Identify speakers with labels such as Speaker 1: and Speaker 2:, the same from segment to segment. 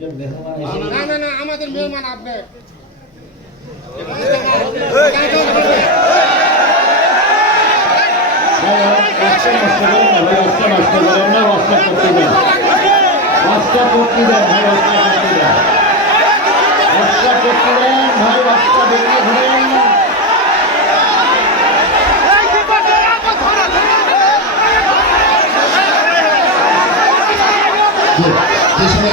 Speaker 1: একজন মেহমান এসে
Speaker 2: না না না আমাদের মেহমান আপনি।
Speaker 1: রাস্তা ভাই রাস্তা নষ্ট করেন না রাস্তা করতে দেন রাস্তা করতে দেন ভাই রাস্তা করতে দেন রাস্তা করতে দেন ভাই রাস্তা বেরিয়ে ধরেন না
Speaker 3: পিছনে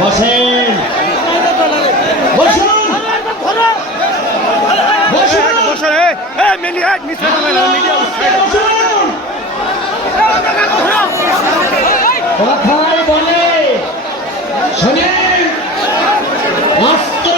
Speaker 3: বসেন বসুন
Speaker 1: কথায় বলে শোনেন অস্ত্র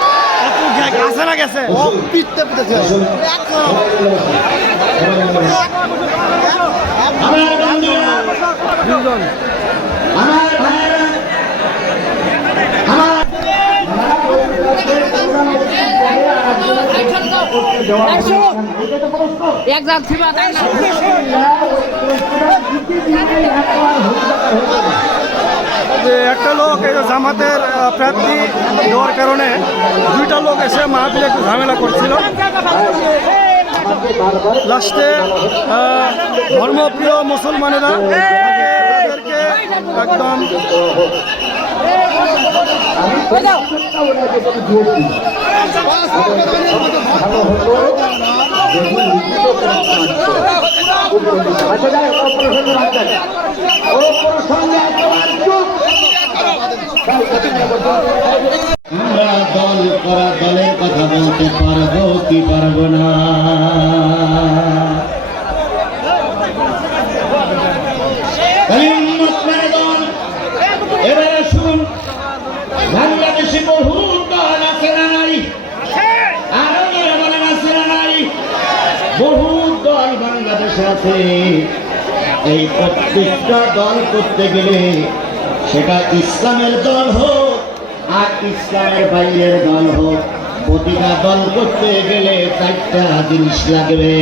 Speaker 1: পারবে না
Speaker 4: গেছে?
Speaker 1: আমার বন্ধুরা আমার
Speaker 5: এক জাত ছিবা তাই না
Speaker 4: যে একটা লোক জামাতের প্রার্থী দেওয়ার কারণে দুইটা লোক এসে মাহফিলে একটু ঝামেলা করছিল। লাস্টে ধর্মপ্রিয় মুসলমানেরা একদম
Speaker 1: আমরা দল করা দলের কথা বলতে পারব কি পারব না? তাই উন্মত মানে এবারে শুন বাংলাদেশে বহু দল আছে না নাই আরও যারা বলেন আছে না নাই বহু দল বাংলাদেশে আছে এই প্রত্যেকটা দল করতে গেলে সেটা ইসলামের দল হোক আর ইসলামের বাইরের দল হোক, প্রতিটা দল করতে গেলে চারটা জিনিস লাগবে।